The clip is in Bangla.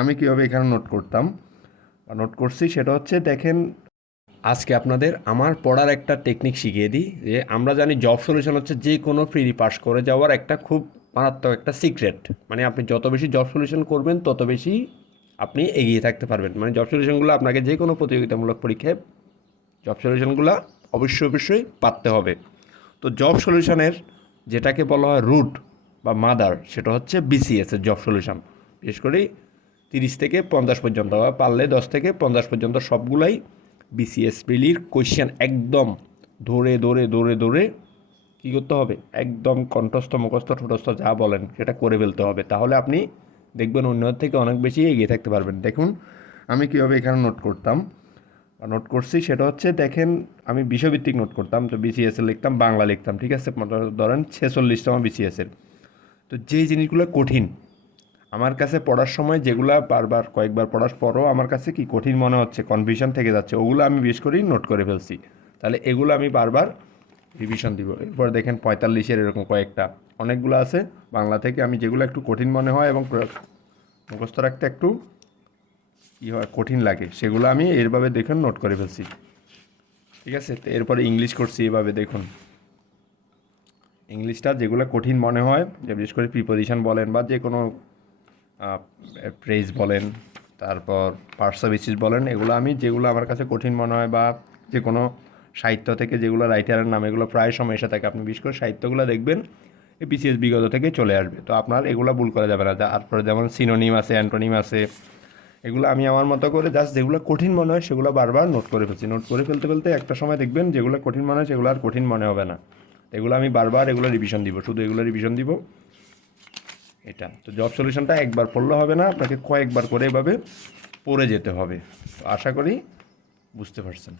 আমি কীভাবে এখানে নোট করতাম বা নোট করছি সেটা হচ্ছে দেখেন, আজকে আপনাদের আমার পড়ার একটা টেকনিক শিখিয়ে দিই। যে আমরা জানি জব সলিউশন হচ্ছে যে কোনো প্রি পাস করে যাওয়ার একটা খুব মারাত্মক একটা সিক্রেট। মানে আপনি যত বেশি জব সলিউশন করবেন তত বেশি আপনি এগিয়ে থাকতে পারবেন। মানে জব সলিউশনগুলো আপনাকে যে কোনো প্রতিযোগিতামূলক পরীক্ষায় জব সলিউশনগুলো অবশ্যই পারতে হবে। তো জব সলিউশনের যেটাকে বলা হয় রুট বা মাদার, সেটা হচ্ছে বিসিএসের জব সলিউশন। বিশেষ করে 30 থেকে 50 পর্যন্ত বা পারলে 10 থেকে 50 পর্যন্ত সবগুলাই বিসিএস প্রিলির কোয়েশ্চেন একদম ধরে ধরে ধরে ধরে কী করতে হবে, একদম কণ্ঠস্থ মুখস্থ ঠোঁটস্থ যা বলেন সেটা করে ফেলতে হবে। তাহলে আপনি দেখবেন অন্যদের থেকে অনেক বেশি এগিয়ে থাকতে পারবেন। দেখুন আমি কীভাবে এখানে নোট করতাম বা নোট করছি সেটা হচ্ছে দেখেন, আমি বিষয়ভিত্তিক নোট করতাম। তো বিসিএসের লিখতাম, বাংলা লিখতাম, ঠিক আছে। ধরেন 46তম বিসিএসের। তো যেই জিনিসগুলো কঠিন আমার কাছে পড়ার সময়, যেগুলো বারবার কয়েকবার পড়ার পরও আমার কাছে কি কঠিন মনে হচ্ছে, কনফিউশন থেকে যাচ্ছে, ওগুলো আমি বেশ করেই নোট করে ফেলছি। তাহলে এগুলো আমি বারবার রিভিশন দিব। এরপর দেখেন 45-এর এরকম কয়েকটা অনেকগুলো আছে বাংলা থেকে। আমি যেগুলো একটু কঠিন মনে হয় এবং মুখস্থ রাখতে একটু কী হয়, কঠিন লাগে, সেগুলো আমি এরভাবে দেখুন নোট করে ফেলছি, ঠিক আছে। তো এরপরে ইংলিশ করছি এভাবে দেখুন। ইংলিশটা যেগুলো কঠিন মনে হয়, যে বিশেষ করে প্রিপোজিশন বলেন বা যে কোনো ফ্রেজ বলেন, তারপর পার্সোনাল বলেন, এগুলো আমি যেগুলো আমার কাছে কঠিন মনে হয় বা যে কোনো সাহিত্য থেকে যেগুলো রাইটারের নাম এগুলো প্রায় সময় এসে থাকে, আপনি বিশেষ করে সাহিত্যগুলো দেখবেন এই বিসিএস বিগত থেকে চলে আসবে। তো আপনার এগুলো ভুল করা যাবে না। তারপরে যেমন সিনোনিম আছে, অ্যান্টোনিম আছে, এগুলো আমি আমার মতো করে জাস্ট যেগুলো কঠিন মনে হয় সেগুলো বারবার নোট করে ফেলছি। নোট করে ফেলতে ফেলতে একটা সময় দেখবেন যেগুলো কঠিন মনে হয় সেগুলো আর কঠিন মনে হবে না। এগুলো আমি বারবার এগুলো রিভিশন দিব, শুধু এগুলো রিভিশন দিব। এটা তো জব সলিউশনটা একবার পড়লে হবে না, আপনাকে কয়েকবার করে এভাবে পড়ে যেতে হবে। আশা করি বুঝতে পারছেন।